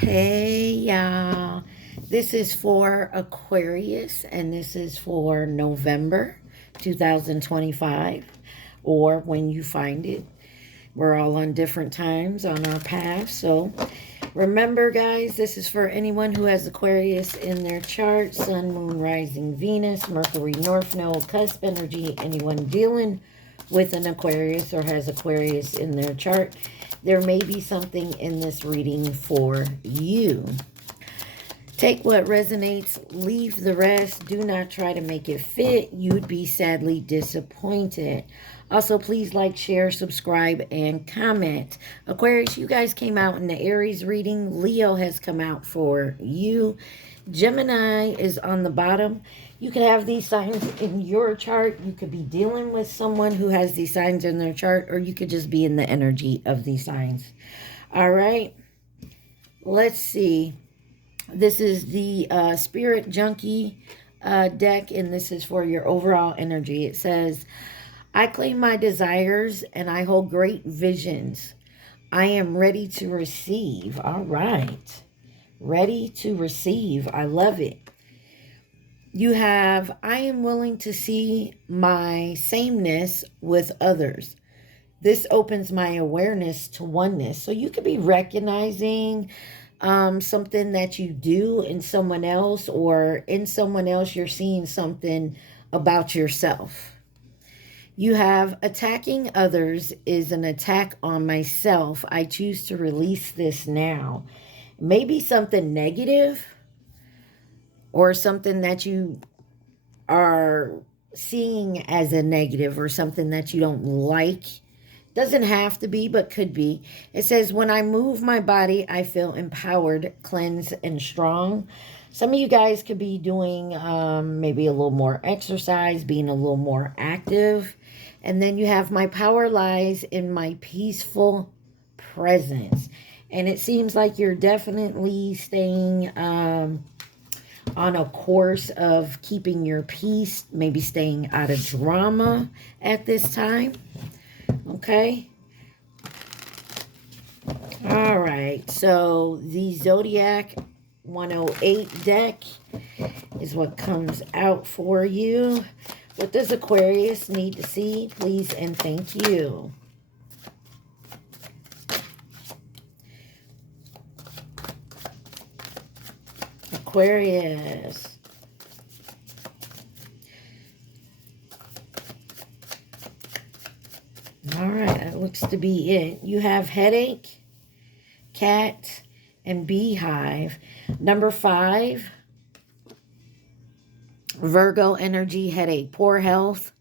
Hey y'all, this is for Aquarius and this is for November 2025, or when you find it. We're all on different times on our path, so remember guys, this is for anyone who has Aquarius in their chart: Sun, Moon, Rising, Venus, Mercury, North Node, Cusp energy. Anyone dealing with an Aquarius or has Aquarius in their chart, there may be something in this reading for you. Take what resonates, leave the rest. Do not try to make it fit. You'd be sadly disappointed. Also, please like, share, subscribe, and comment. Aquarius, you guys came out in the Aries reading. Leo has come out for you. Gemini is on the bottom. You could have these signs in your chart. You could be dealing with someone who has these signs in their chart, or you could just be in the energy of these signs. All right. Let's see. This is the Spirit Junkie deck, and this is for your overall energy. It says, I claim my desires and I hold great visions. I am ready to receive. All right. Ready to receive. I love it. You have, I am willing to see my sameness with others. This opens my awareness to oneness. So you could be recognizing something that you do in someone else, or in someone else you're seeing something about yourself. You have, attacking others is an attack on myself. I choose to release this now. Maybe something negative, or something that you are seeing as a negative, or something that you don't like. Doesn't have to be, but could be. It says, when I move my body, I feel empowered, cleansed, and strong. Some of you guys could be doing maybe a little more exercise, being a little more active. And then you have, my power lies in my peaceful presence. And it seems like you're definitely staying on a course of keeping your peace, maybe staying out of drama at this time. Okay. All right. So the Zodiac 108 deck is what comes out for you. What does Aquarius need to see? Please and thank you. Aquarius. All right, that looks to be it. You have headache, cat, and beehive. Number 5, Virgo energy, headache, poor health,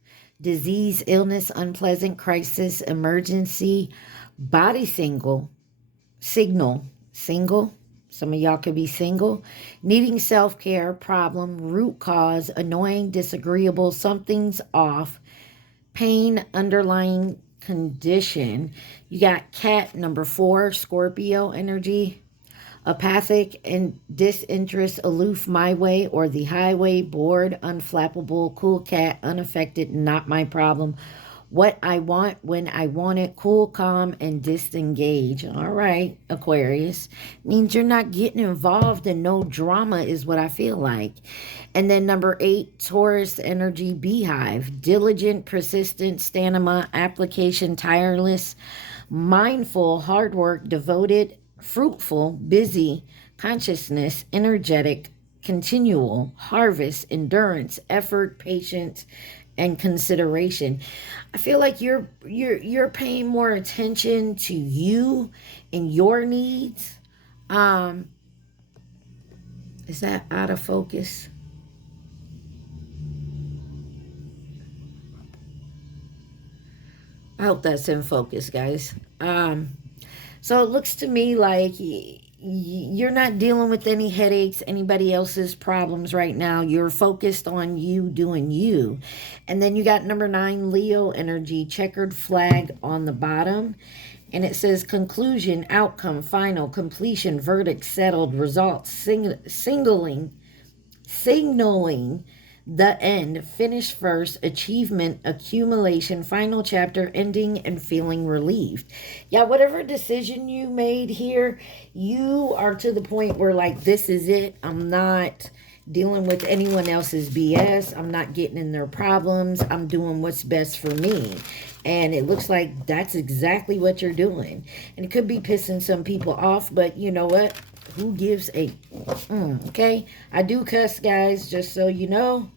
disease, illness, unpleasant, crisis, emergency, body signal. Some of y'all could be single, needing self-care, problem, root cause, annoying, disagreeable, something's off, pain, underlying condition. You got cat, number 4, Scorpio energy, apathic and disinterest, aloof, my way or the highway, bored, unflappable, cool cat, unaffected, not my problem, what I want when I want it, cool, calm, and disengage. All right, Aquarius. Means you're not getting involved in no drama is what I feel like. And then number 8, Taurus energy, beehive. Diligent, persistent, stamina, application, tireless, mindful, hard work, devoted, fruitful, busy, consciousness, energetic, continual, harvest, endurance, effort, patience, and consideration. I feel like you're paying more attention to you and your needs. Is that out of focus? I hope that's in focus, guys. So it looks to me like you're not dealing with any headaches, anybody else's problems right now. You're focused on you doing you. And then you got number 9, Leo energy, checkered flag on the bottom. And it says conclusion, outcome, final, completion, verdict, settled, results, signaling The end, finish first, achievement, accumulation, final chapter, ending, and feeling relieved. Yeah, whatever decision you made here, you are to the point where, like, this is it. I'm not dealing with anyone else's BS. I'm not getting in their problems. I'm doing what's best for me. And it looks like that's exactly what you're doing. And it could be pissing some people off, but you know what? Who gives a... okay? I do cuss, guys, just so you know.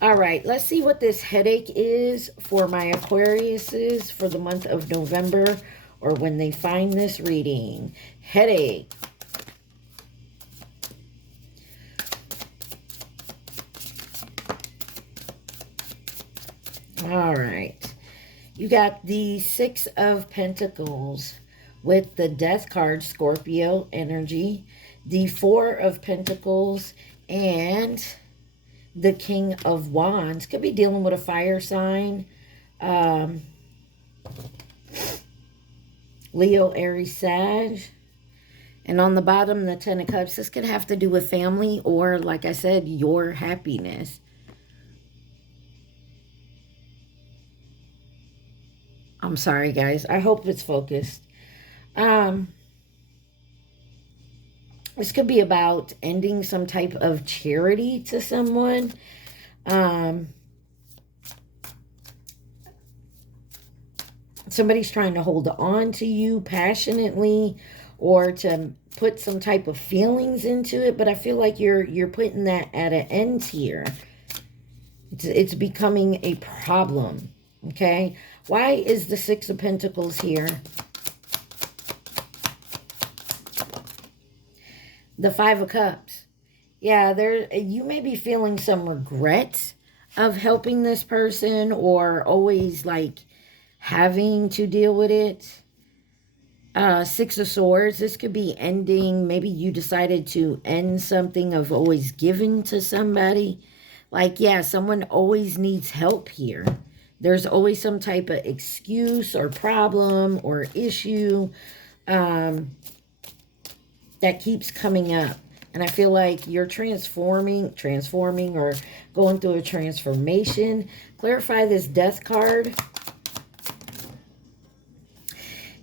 All right, let's see what this headache is for my Aquariuses for the month of November, or when they find this reading. Headache. All right. You got the Six of Pentacles with the Death card, Scorpio energy, the Four of Pentacles, and the King of Wands. Could be dealing with a fire sign. Leo, Aries, Sag. And on the bottom, the Ten of Cups. This could have to do with family or, like I said, your happiness. I'm sorry, guys. I hope it's focused. This could be about ending some type of charity to someone. Somebody's trying to hold on to you passionately or to put some type of feelings into it, but I feel like you're putting that at an end here. It's becoming a problem, okay? Why is the Six of Pentacles here? The Five of Cups. Yeah, you may be feeling some regret of helping this person or always like having to deal with it. Six of Swords. This could be ending. Maybe you decided to end something of always giving to somebody. Like, yeah, someone always needs help here. There's always some type of excuse or problem or issue that keeps coming up. And I feel like you're transforming or going through a transformation. Clarify this Death card.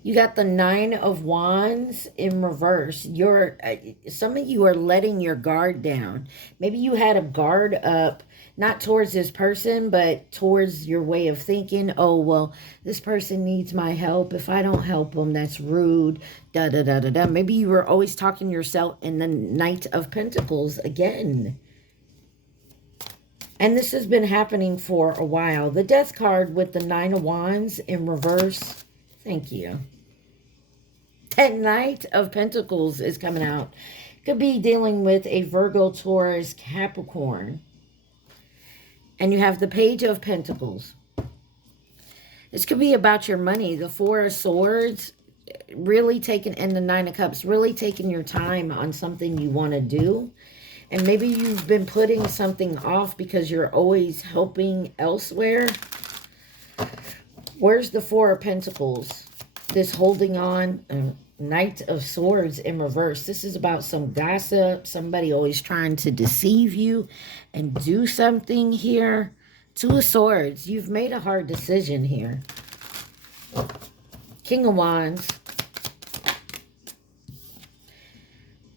You got the Nine of Wands in reverse. Some of you are letting your guard down. Maybe you had a guard up, not towards this person, but towards your way of thinking. Oh, well, this person needs my help. If I don't help them, that's rude. Da, da, da, da, da. Maybe you were always talking to yourself in the Knight of Pentacles again. And this has been happening for a while. The Death card with the Nine of Wands in reverse. Thank you. That Knight of Pentacles is coming out. Could be dealing with a Virgo, Taurus, Capricorn. And you have the Page of Pentacles. This could be about your money. The Four of Swords, really taking, and the Nine of Cups, really taking your time on something you want to do. And maybe you've been putting something off because you're always helping elsewhere. Where's the Four of Pentacles? This holding on, Knight of Swords in reverse. This is about some gossip, somebody always trying to deceive you and do something here. Two of Swords. You've made a hard decision here. King of Wands.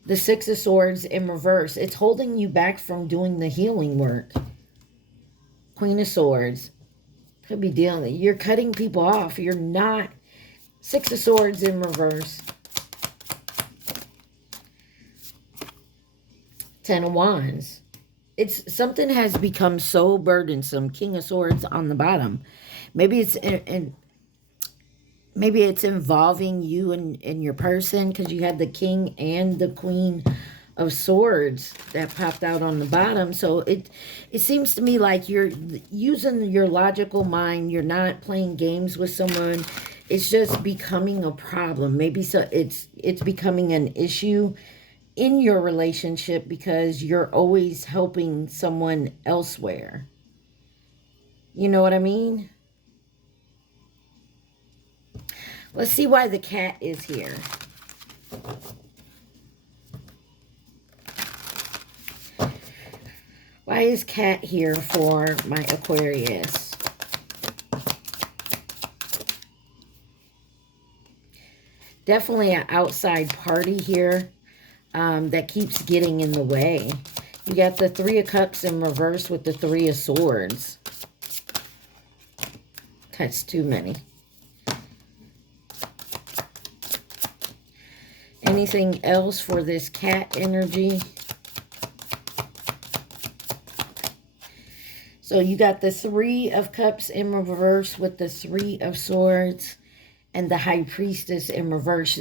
The Six of Swords in reverse. It's holding you back from doing the healing work. Queen of Swords. Could be dealing. You're cutting people off. You're not. Six of Swords in reverse. Ten of Wands. It's something has become so burdensome. King of Swords on the bottom. Maybe it's maybe it's involving you and your person, because you had the King and the Queen of Swords that popped out on the bottom. So it seems to me like you're using your logical mind. You're not playing games with someone. It's just becoming a problem. Maybe so it's becoming an issue in your relationship because you're always helping someone elsewhere. You know what I mean? Let's see why the cat is here. Why is cat here for my Aquarius? Definitely an outside party here that keeps getting in the way. You got the Three of Cups in reverse with the Three of Swords. That's too many. Anything else for this cat energy? So you got the Three of Cups in reverse with the Three of Swords and the High Priestess in reverse.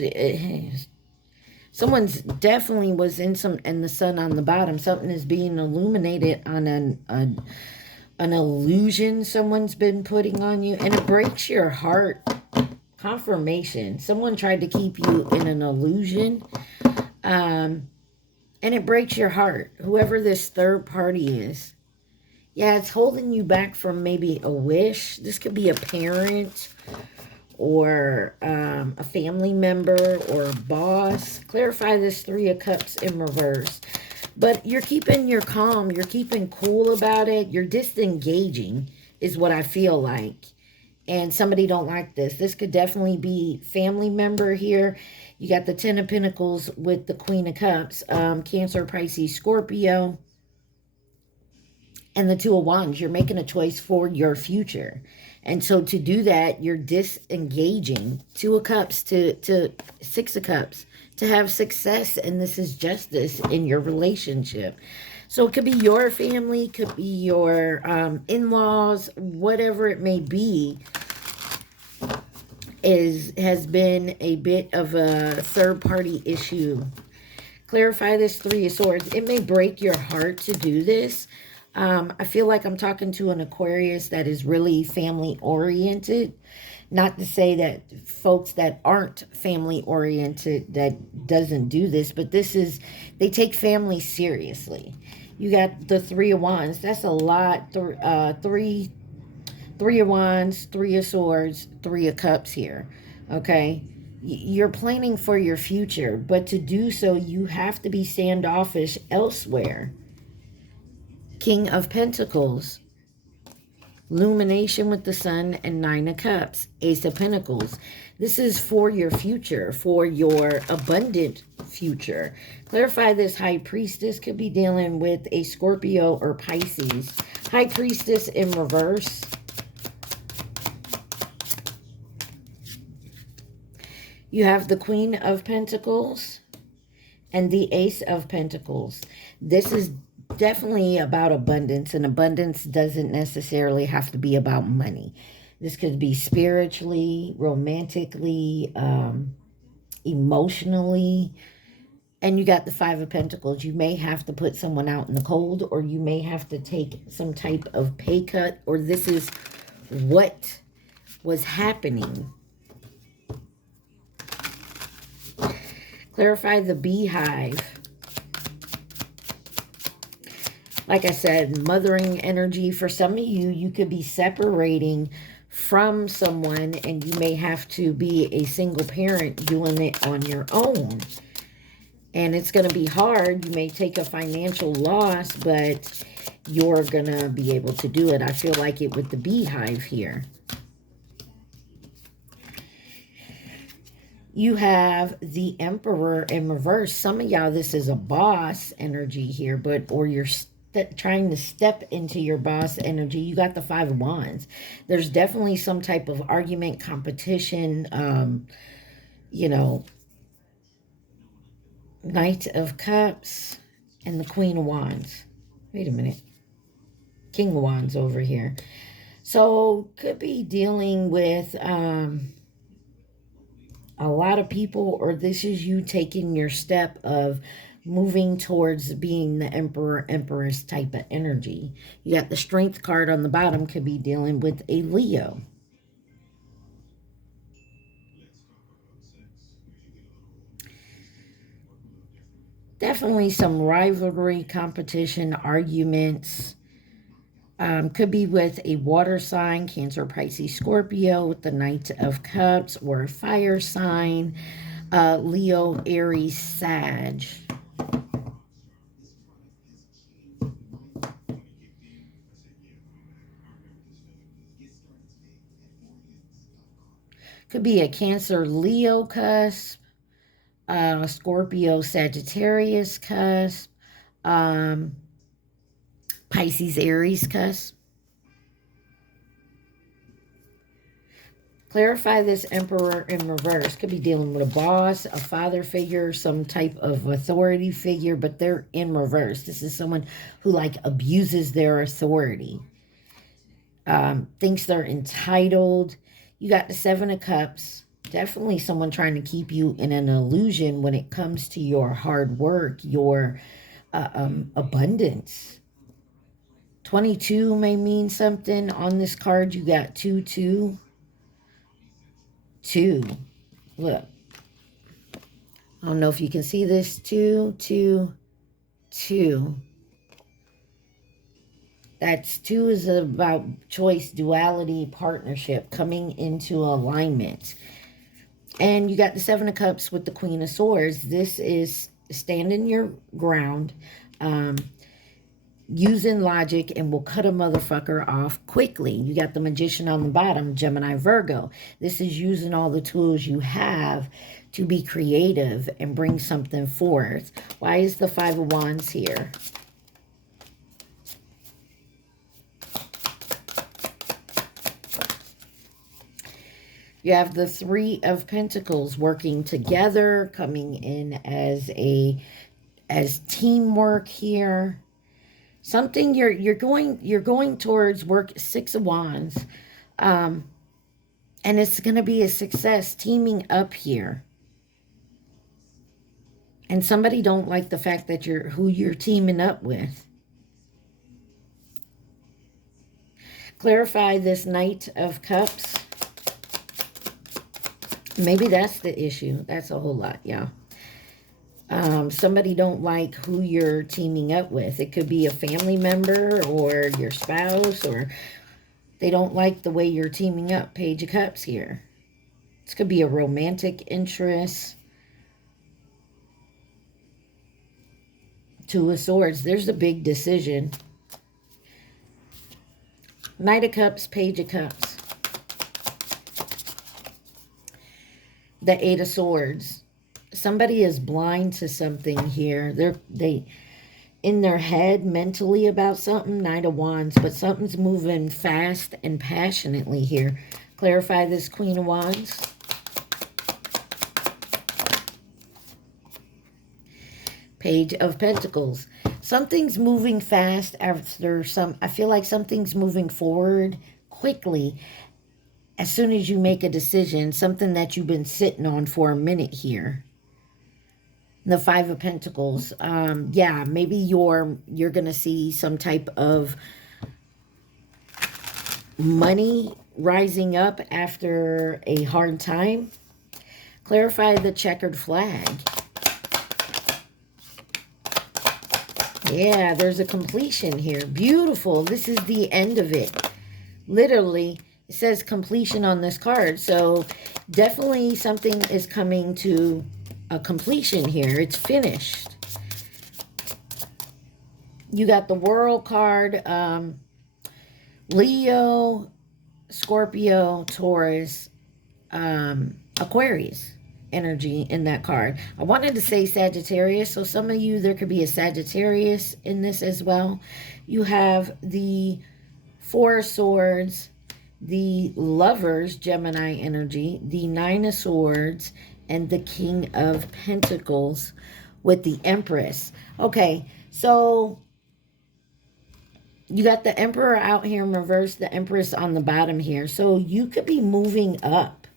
Someone's definitely was in some, and the Sun on the bottom. Something is being illuminated on an illusion someone's been putting on you, and it breaks your heart. Confirmation. Someone tried to keep you in an illusion, and it breaks your heart. Whoever this third party is. Yeah, it's holding you back from maybe a wish. This could be a parent or a family member or a boss. Clarify this Three of Cups in reverse. But you're keeping your calm. You're keeping cool about it. You're disengaging is what I feel like. And somebody don't like this. This could definitely be family member here. You got the Ten of Pentacles with the Queen of Cups. Cancer, Pisces, Scorpio. And the Two of Wands. You're making a choice for your future. And so to do that, you're disengaging. Two of Cups to Six of Cups. To have success. And this is justice in your relationship. So it could be your family, could be your in-laws, whatever it may be, has been a bit of a third-party issue. Clarify this Three of Swords. It may break your heart to do this. I feel like I'm talking to an Aquarius that is really family-oriented. Not to say that folks that aren't family-oriented that doesn't do this, but this is, they take family seriously. You got the Three of Wands. That's a lot. Three of Wands, Three of Swords, Three of Cups here. Okay? You're planning for your future, but to do so, you have to be standoffish elsewhere. King of Pentacles. Illumination with the Sun and Nine of Cups. Ace of Pentacles. This is for your future, for your abundant future. Clarify this High Priestess. Could be dealing with a Scorpio or Pisces. High Priestess in reverse. You have the Queen of Pentacles and the Ace of Pentacles. This is definitely about abundance, and abundance doesn't necessarily have to be about money. This could be spiritually, romantically, emotionally. And you got the Five of Pentacles. You may have to put someone out in the cold, or you may have to take some type of pay cut, or this is what was happening. Clarify the Beehive. Like I said, mothering energy. For some of you, you could be separating from someone, and you may have to be a single parent doing it on your own. And it's going to be hard. You may take a financial loss, but you're going to be able to do it. I feel like it with the Beehive here. You have the Emperor in reverse. Some of y'all, this is a boss energy here, or you're trying to step into your boss energy. You got the Five of Wands. There's definitely some type of argument, competition, you know, Knight of Cups and the Queen of Wands. Wait a minute. King of Wands over here. So could be dealing with a lot of people, or this is you taking your step of moving towards being the Emperor, Empress type of energy. You got the Strength card on the bottom, could be dealing with a Leo. Definitely some rivalry, competition, arguments. Could be with a water sign, Cancer, Pisces, Scorpio, with the Knight of Cups, or a fire sign, Leo, Aries, Sag. Could be a Cancer, Leo cusp, Scorpio, Sagittarius cusp, Pisces, Aries cusp. Clarify this Emperor in reverse. Could be dealing with a boss, a father figure, some type of authority figure, but they're in reverse. This is someone who like abuses their authority. Thinks they're entitled. You got the Seven of Cups. Definitely someone trying to keep you in an illusion when it comes to your hard work, your abundance. 22 may mean something. On this card, you got 2, 2. 2. Look. I don't know if you can see this. 2, 2, 2. That's 2 is about choice, duality, partnership, coming into alignment. And you got the Seven of Cups with the Queen of Swords. This is standing your ground, using logic, and will cut a motherfucker off quickly. You got the Magician on the bottom, Gemini, Virgo. This is using all the tools you have to be creative and bring something forth. Why is the Five of Wands here? You have the Three of Pentacles working together, coming in as teamwork here. Something you're going towards work. Six of Wands, and it's going to be a success. Teaming up here, and somebody don't like the fact that who you're teaming up with. Clarify this Knight of Cups. Maybe that's the issue. That's a whole lot, yeah. Somebody don't like who you're teaming up with. It could be a family member or your spouse, or they don't like the way you're teaming up. Page of Cups here. This could be a romantic interest. Two of Swords. There's a big decision. Knight of Cups, Page of Cups. The Eight of Swords. Somebody is blind to something here. They in their head mentally about something. Knight of Wands, but something's moving fast and passionately here. Clarify this Queen of Wands. Page of Pentacles. Something's moving fast after I feel like something's moving forward quickly. As soon as you make a decision, something that you've been sitting on for a minute here. The Five of Pentacles. Yeah, maybe you're going to see some type of money rising up after a hard time. Clarify the checkered flag. Yeah, there's a completion here. Beautiful. This is the end of it. Literally, it says completion on this card. So definitely something is coming to a completion here. It's finished. You got the World card. Leo, Scorpio, Taurus, Aquarius energy in that card. I wanted to say Sagittarius. So some of you, there could be a Sagittarius in this as well. You have the Four of Swords, the Lovers, Gemini energy, the Nine of Swords, and the King of Pentacles with the Empress. Okay, so you got the Emperor out here in reverse, the Empress on the bottom here. So you could be moving up.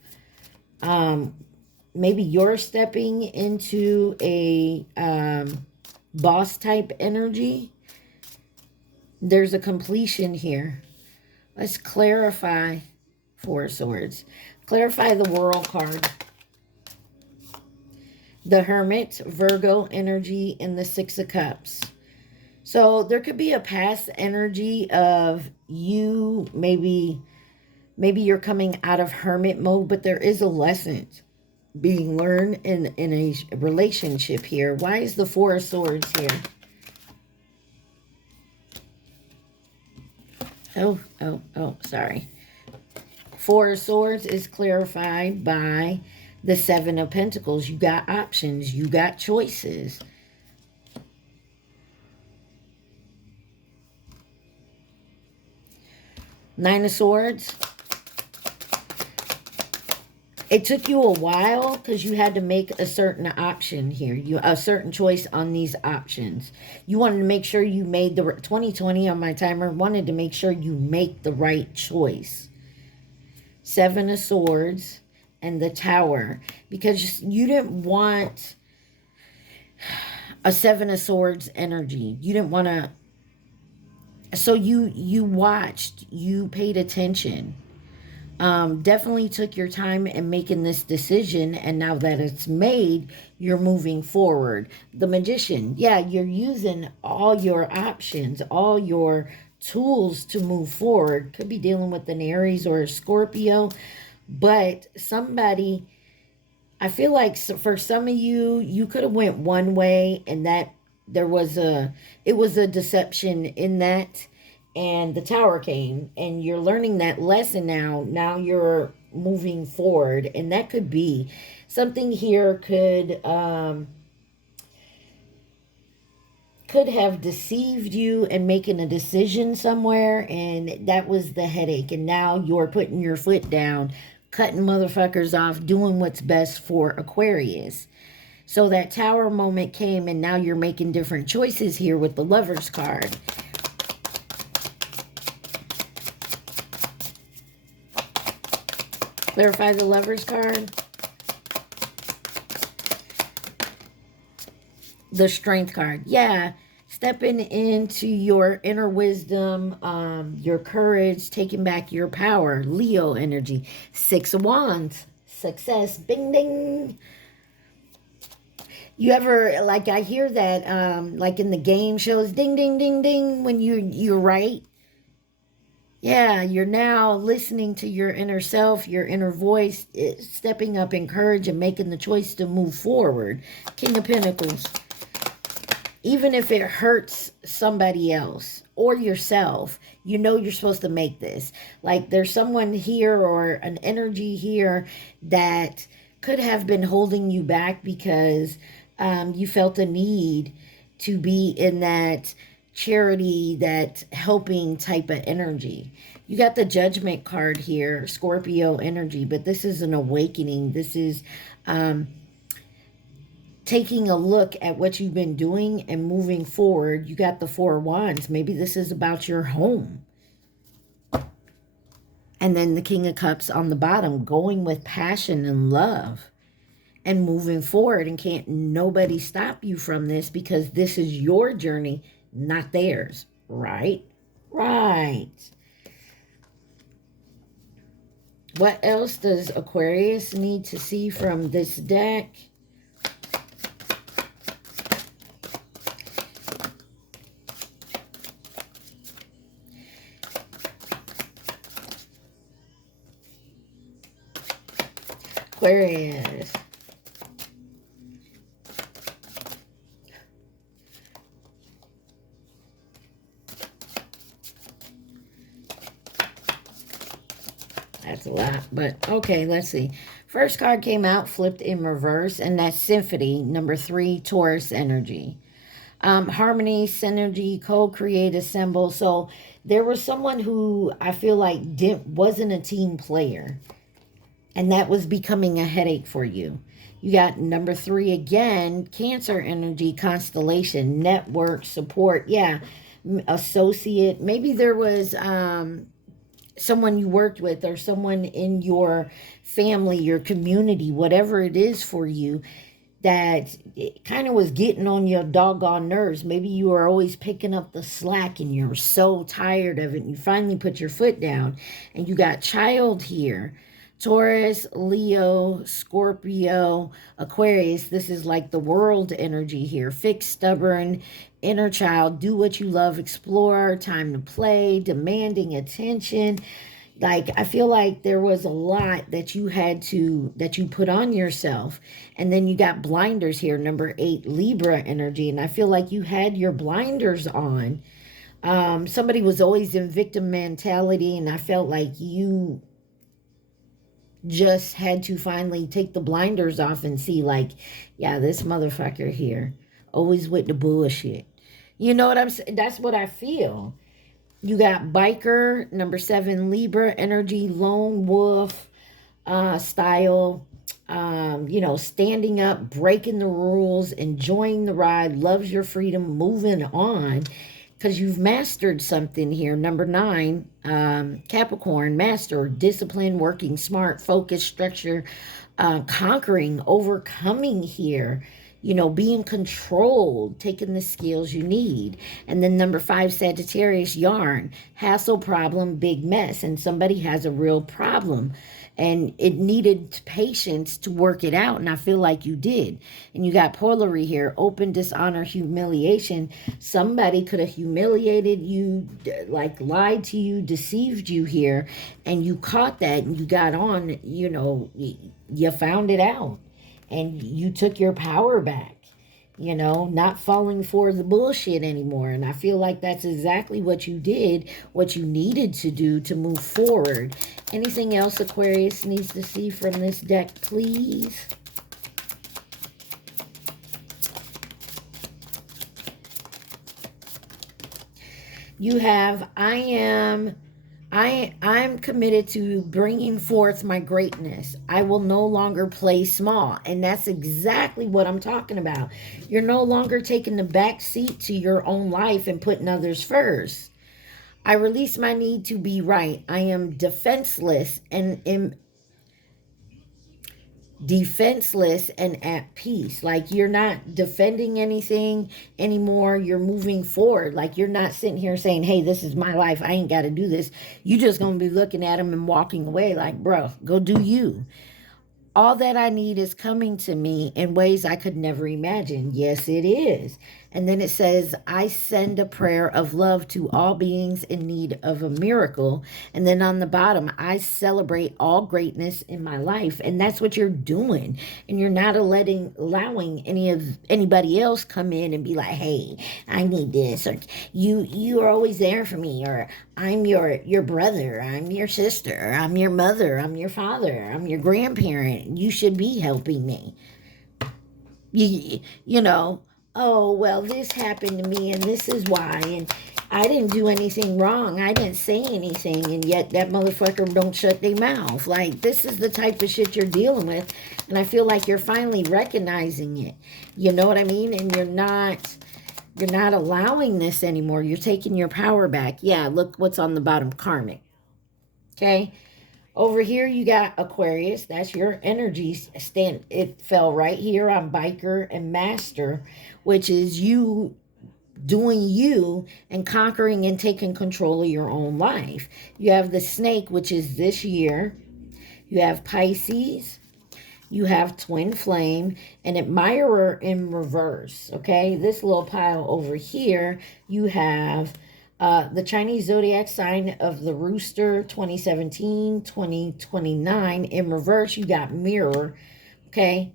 Maybe you're stepping into a boss type energy. There's a completion here. Let's clarify Four of Swords. Clarify the World card. The Hermit, Virgo energy, and the Six of Cups. So there could be a past energy of you, maybe you're coming out of hermit mode, but there is a lesson being learned in a relationship here. Why is the Four of Swords here? Oh, sorry. Four of Swords is clarified by the Seven of Pentacles. You got options. You got choices. Nine of Swords. It took you a while because you had to make a certain option here. A certain choice on these options. You wanted to make sure you made the 2020 on my timer. Wanted to make sure you make the right choice. Seven of Swords and the Tower. Because you didn't want a Seven of Swords energy. You didn't want to. So you watched. You paid attention. Definitely took your time in making this decision, and now that it's made, you're moving forward. The Magician, yeah, you're using all your options, all your tools to move forward. Could be dealing with an Aries or a Scorpio, but somebody, I feel like for some of you, you could have went one way, and that it was a deception in that. And the Tower came, and you're learning that lesson now. Now you're moving forward, and that could be something here. Could have deceived you and making a decision somewhere, and that was the headache. And now you're putting your foot down, cutting motherfuckers off, doing what's best for Aquarius. So that Tower moment came, and now you're making different choices here with the Lovers card. Clarify the Lovers card. The Strength card. Yeah. Stepping into your inner wisdom, your courage, taking back your power. Leo energy. Six of Wands. Success. Bing, ding. You ever, like, I hear that, like in the game shows, ding, ding, ding, ding, when you're right. Yeah, you're now listening to your inner self, your inner voice, stepping up in courage and making the choice to move forward. King of Pentacles. Even if it hurts somebody else or yourself, you know you're supposed to make this. Like there's someone here or an energy here that could have been holding you back because you felt a need to be in that charity, that helping type of energy. You got the Judgment card here, Scorpio energy, but this is an awakening. This is taking a look at what you've been doing and moving forward. You got the Four of Wands. Maybe this is about your home. And then the King of Cups on the bottom, going with passion and love and moving forward, and can't nobody stop you from this because this is your journey, not theirs. Right? Right. What else does Aquarius need to see from this deck? Aquarius. That's a lot, but okay, let's see. First card came out, flipped in reverse, and that's Symphony, number 3, Taurus energy. Harmony, synergy, co-create, assemble. So there was someone who I feel like wasn't a team player, and that was becoming a headache for you. You got number 3 again, Cancer energy, constellation, network, support. Yeah, associate. Maybe there was someone you worked with or someone in your family, your community, whatever it is for you, that it kind of was getting on your doggone nerves. Maybe you were always picking up the slack and you're so tired of it. And you finally put your foot down, and you got child here. Taurus, Leo, Scorpio, Aquarius. This is like the world energy here. Fixed, stubborn, inner child, do what you love, explore, time to play, demanding attention. Like, I feel like there was a lot that you put on yourself. And then you got blinders here, number 8, Libra energy. And I feel like you had your blinders on. Somebody was always in victim mentality, and I felt like you just had to finally take the blinders off and see, like, yeah, this motherfucker here, always with the bullshit. You know what I'm saying? That's what I feel. You got biker, number 7, Libra energy, lone wolf style. You know, standing up, breaking the rules, enjoying the ride, loves your freedom, moving on, because you've mastered something here. Number 9, Capricorn, master, discipline, working smart, focus, structure, conquering, overcoming here. You know, being controlled, taking the skills you need. And then number 5, Sagittarius, yarn, hassle, problem, big mess. And somebody has a real problem. And it needed patience to work it out. And I feel like you did. And you got Polary here, open dishonor, humiliation. Somebody could have humiliated you, like lied to you, deceived you here. And you caught that and you got on, you know, you found it out. And you took your power back, you know, not falling for the bullshit anymore. And I feel like that's exactly what you did, what you needed to do to move forward. Anything else Aquarius needs to see from this deck, please? You have, I'm committed to bringing forth my greatness. I will no longer play small. And that's exactly what I'm talking about. You're no longer taking the back seat to your own life and putting others first. I release my need to be right. I am defenseless and at peace. Like, you're not defending anything anymore. You're moving forward. Like, you're not sitting here saying, hey, this is my life, I ain't got to do this. You just gonna be looking at them and walking away like, bro, go do you. All that I need is coming to me in ways I could never imagine. Yes, it is. And then it says, I send a prayer of love to all beings in need of a miracle. And then on the bottom, I celebrate all greatness in my life. And that's what you're doing. And you're not allowing anybody else come in and be like, hey, I need this. Or you are always there for me. Or I'm your brother. I'm your sister. I'm your mother. I'm your father. I'm your grandparent. You should be helping me. You know, oh, well, this happened to me and this is why. And I didn't do anything wrong. I didn't say anything. And yet that motherfucker don't shut their mouth. Like, this is the type of shit you're dealing with. And I feel like you're finally recognizing it. You know what I mean? And you're not allowing this anymore. You're taking your power back. Yeah, look what's on the bottom, karmic. Okay? Over here, you got Aquarius. That's your energy stand. It fell right here on biker and master, which is you doing you and conquering and taking control of your own life. You have the snake, which is this year. You have Pisces. You have twin flame and admirer in reverse. Okay, this little pile over here, you have the Chinese zodiac sign of the rooster, 2017, 2029. In reverse, you got mirror. Okay,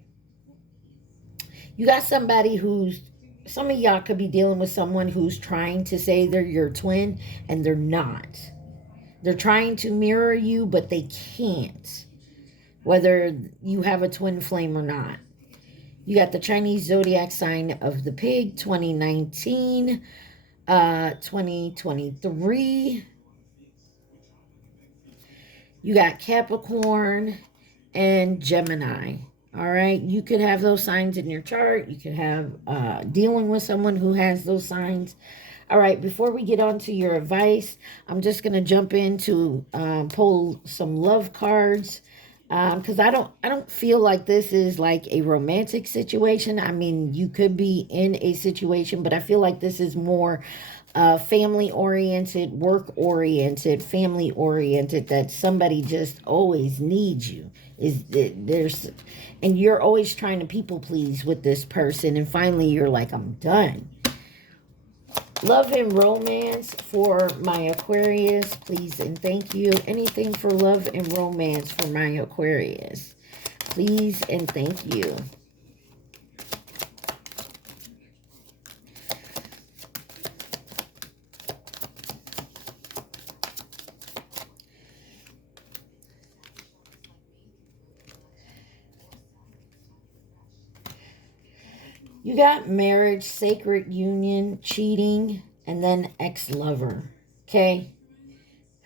you got somebody who's, some of y'all could be dealing with someone who's trying to say they're your twin and they're not. They're trying to mirror you, but they can't, whether you have a twin flame or not. You got the Chinese zodiac sign of the pig, 2019, 2023. You got Capricorn and Gemini. All right, you could have those signs in your chart. You could have dealing with someone who has those signs. All right, before we get on to your advice, I'm just going to jump into pull some love cards, because I don't feel like this is like a romantic situation. I mean, you could be in a situation, but I feel like this is more family oriented, work oriented, family oriented, that somebody just always needs you. And you're always trying to people please with this person, and finally you're like, I'm done. Love and romance for my Aquarius, please and thank you. Anything for love and romance for my Aquarius, please and thank you. You got marriage, sacred union, cheating, and then ex-lover. Okay?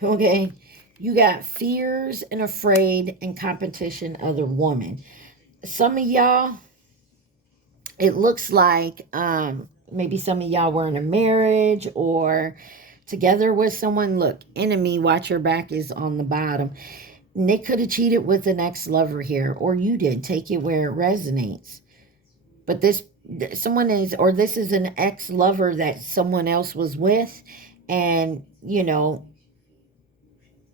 Okay? You got fears and afraid and competition, other woman. Some of y'all, it looks like maybe some of y'all were in a marriage or together with someone. Look, enemy, watch your back is on the bottom. Nick could have cheated with an ex-lover here, or you did. Take it where it resonates. But this is an ex-lover that someone else was with, and you know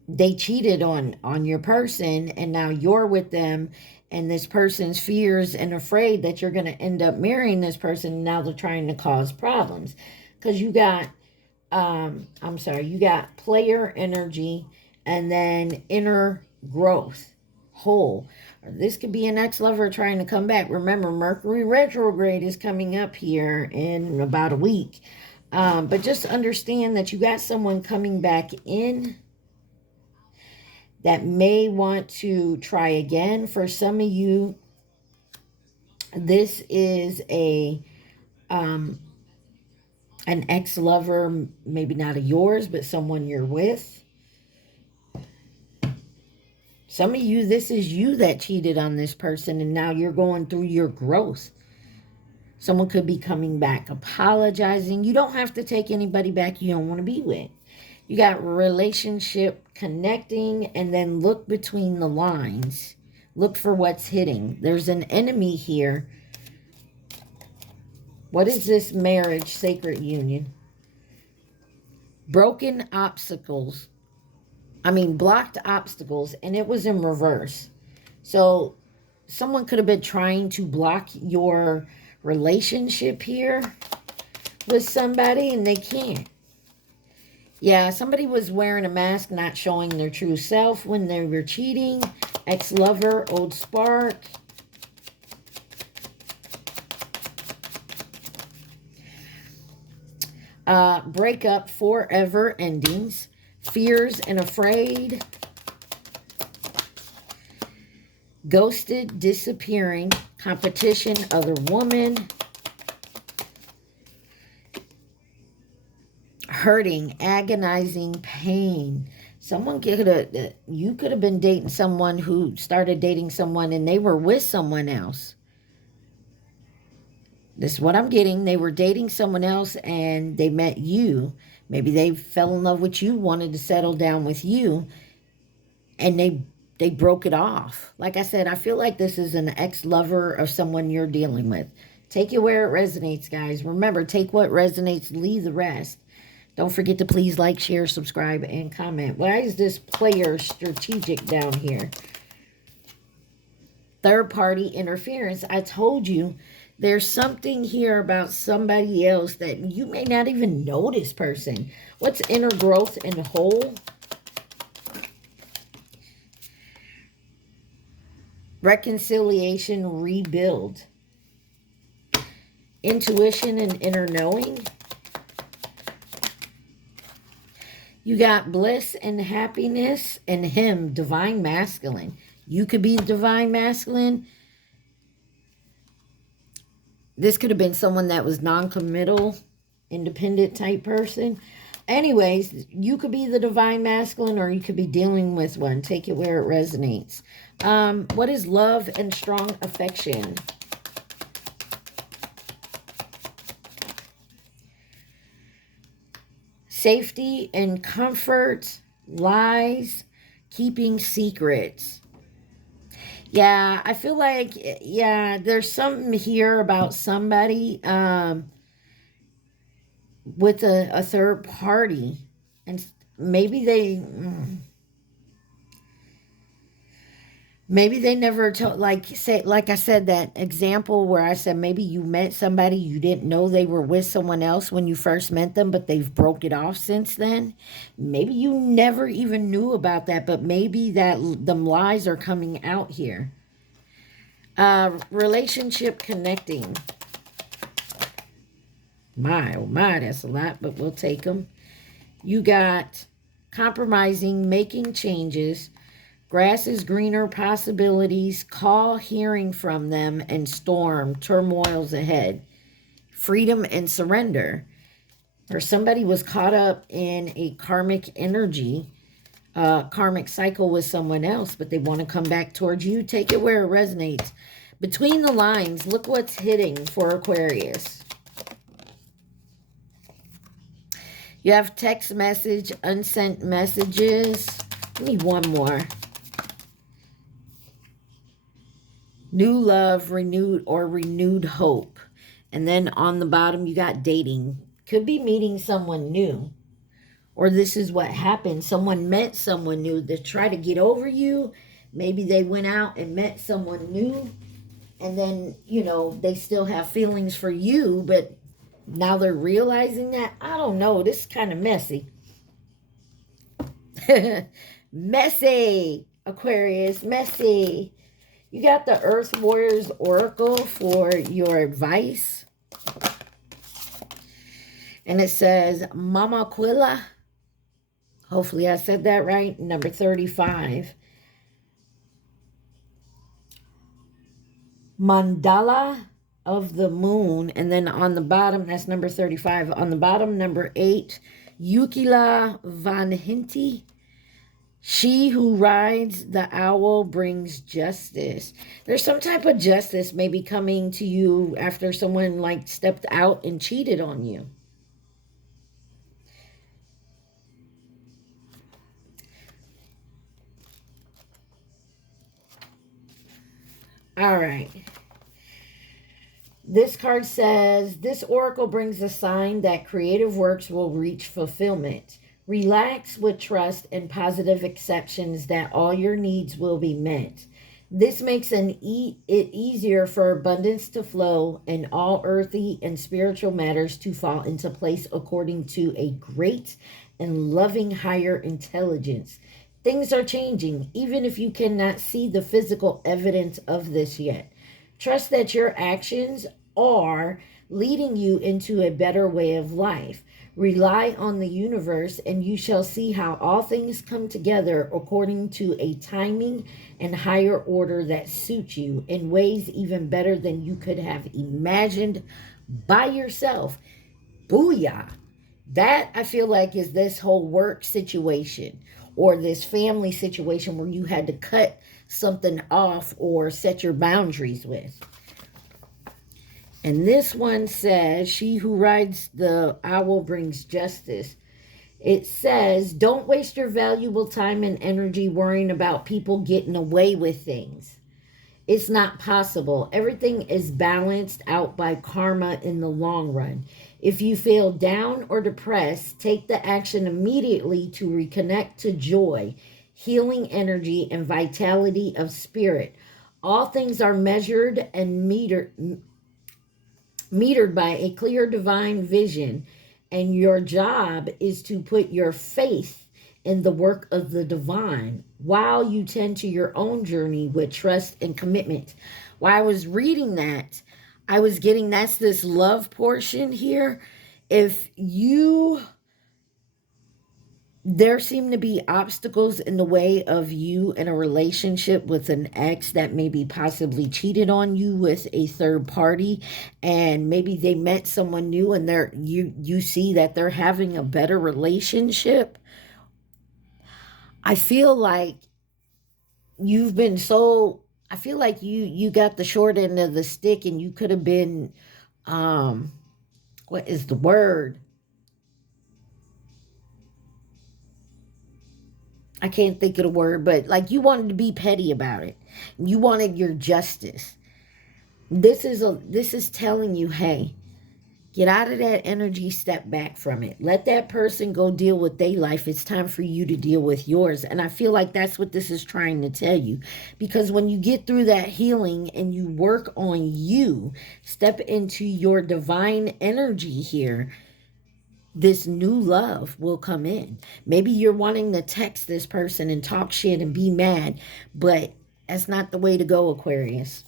they cheated on your person, and now you're with them, and this person's fears and afraid that you're going to end up marrying this person. Now they're trying to cause problems because you got you got player energy and then inner growth, whole. This could be an ex-lover trying to come back. Remember, Mercury retrograde is coming up here in about a week. But just understand that you got someone coming back in that may want to try again. For some of you, this is an ex-lover, maybe not of yours, but someone you're with. Some of you, this is you that cheated on this person, and now you're going through your growth. Someone could be coming back, apologizing. You don't have to take anybody back you don't want to be with. You got relationship connecting, and then look between the lines. Look for what's hitting. There's an enemy here. What is this marriage, sacred union? Broken obstacles. Blocked obstacles, and it was in reverse. So someone could have been trying to block your relationship here with somebody, and they can't. Yeah, somebody was wearing a mask, not showing their true self when they were cheating. Ex-lover, old spark. Breakup, forever endings. Fears and afraid. Ghosted, disappearing. Competition, other woman. Hurting, agonizing pain. You could have been dating someone who started dating someone and they were with someone else. This is what I'm getting. They were dating someone else and they met you. Maybe they fell in love with you, wanted to settle down with you, and they broke it off. Like I said, I feel like this is an ex-lover of someone you're dealing with. Take it where it resonates, guys. Remember, take what resonates, leave the rest. Don't forget to please like, share, subscribe, and comment. Why is this player strategic down here? Third-party interference. I told you there's something here about somebody else that you may not even know this person. What's inner growth and whole? Reconciliation, rebuild. Intuition and inner knowing. You got bliss and happiness, and him, divine masculine. You could be divine masculine. This could have been someone that was non-committal, independent type person. Anyways, you could be the divine masculine, or you could be dealing with one. Take it where it resonates. What is love and strong affection? Safety and comfort, lies, keeping secrets. Yeah, I feel like, yeah, there's something here about somebody with a third party. And maybe they never told, like I said, that example where I said maybe you met somebody, you didn't know they were with someone else when you first met them, but they've broke it off since then. Maybe you never even knew about that, but maybe them lies are coming out here. Relationship connecting. My, oh my, that's a lot, but we'll take them. You got compromising, making changes. Grass is greener, possibilities, call hearing from them, and storm, turmoils ahead. freedom and surrender. Or somebody was caught up in a karmic energy, karmic cycle with someone else, but they want to come back towards you. Take it where it resonates. Between the lines, look what's hitting for Aquarius. You have text message, unsent messages. I need one more. New love, renewed hope. And then on the bottom, you got dating. Could be meeting someone new. Or this is what happened. Someone met someone new to try to get over you. Maybe they went out and met someone new. And then, you know, they still have feelings for you. But now they're realizing that. I don't know. This is kind of messy. Messy. Aquarius. Messy. You got the Earth Warriors Oracle for your advice. And it says, Mama Quilla. Hopefully I said that right. Number 35. Mandala of the Moon. And then on the bottom, that's number 35. On the bottom, number 8. Yukila Van Hinti. She who rides the owl brings justice. There's some type of justice maybe coming to you after someone like stepped out and cheated on you. All right. This card says, this oracle brings a sign that creative works will reach fulfillment. Relax with trust and positive exceptions that all your needs will be met. This makes it easier for abundance to flow and all earthly and spiritual matters to fall into place according to a great and loving higher intelligence. Things are changing, even if you cannot see the physical evidence of this yet. Trust that your actions are leading you into a better way of life. Rely on the universe, and you shall see how all things come together according to a timing and higher order that suits you in ways even better than you could have imagined by yourself. Booyah! That, I feel like, is this whole work situation or this family situation where you had to cut something off or set your boundaries with. And this one says, she who rides the owl brings justice. It says, don't waste your valuable time and energy worrying about people getting away with things. It's not possible. Everything is balanced out by karma in the long run. If you feel down or depressed, take the action immediately to reconnect to joy, healing energy, and vitality of spirit. All things are measured and metered by a clear divine vision, and your job is to put your faith in the work of the divine while you tend to your own journey with trust and commitment. While I was reading that, I was getting, that's this love portion here. If you, there seem to be obstacles in the way of you in a relationship with an ex that maybe possibly cheated on you with a third party, and maybe they met someone new and you see that they're having a better relationship. I feel like you've been so, I feel like you got the short end of the stick, and you could have been, what is the word? I can't think of the word, but like you wanted to be petty about it. You wanted your justice. This is telling you, hey, get out of that energy, step back from it. Let that person go deal with their life. It's time for you to deal with yours. And I feel like that's what this is trying to tell you. Because when you get through that healing and you work on you, step into your divine energy here, this new love will come in. Maybe you're wanting to text this person and talk shit and be mad, but that's not the way to go, Aquarius.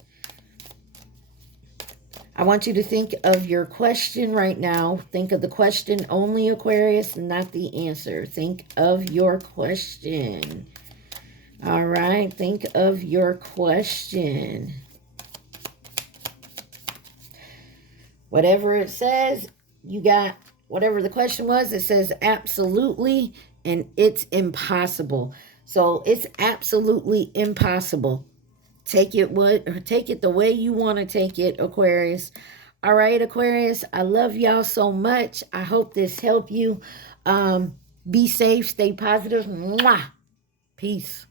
I want you to think of your question right now. Think of the question only, Aquarius, not the answer. Think of your question. All right, think of your question. Whatever it says, you got whatever the question was, it says absolutely and it's impossible. So it's absolutely impossible. Take it the way you want to take it, Aquarius. All right, Aquarius, I love y'all so much. I hope this helped you. Be safe, stay positive. Mwah. Peace.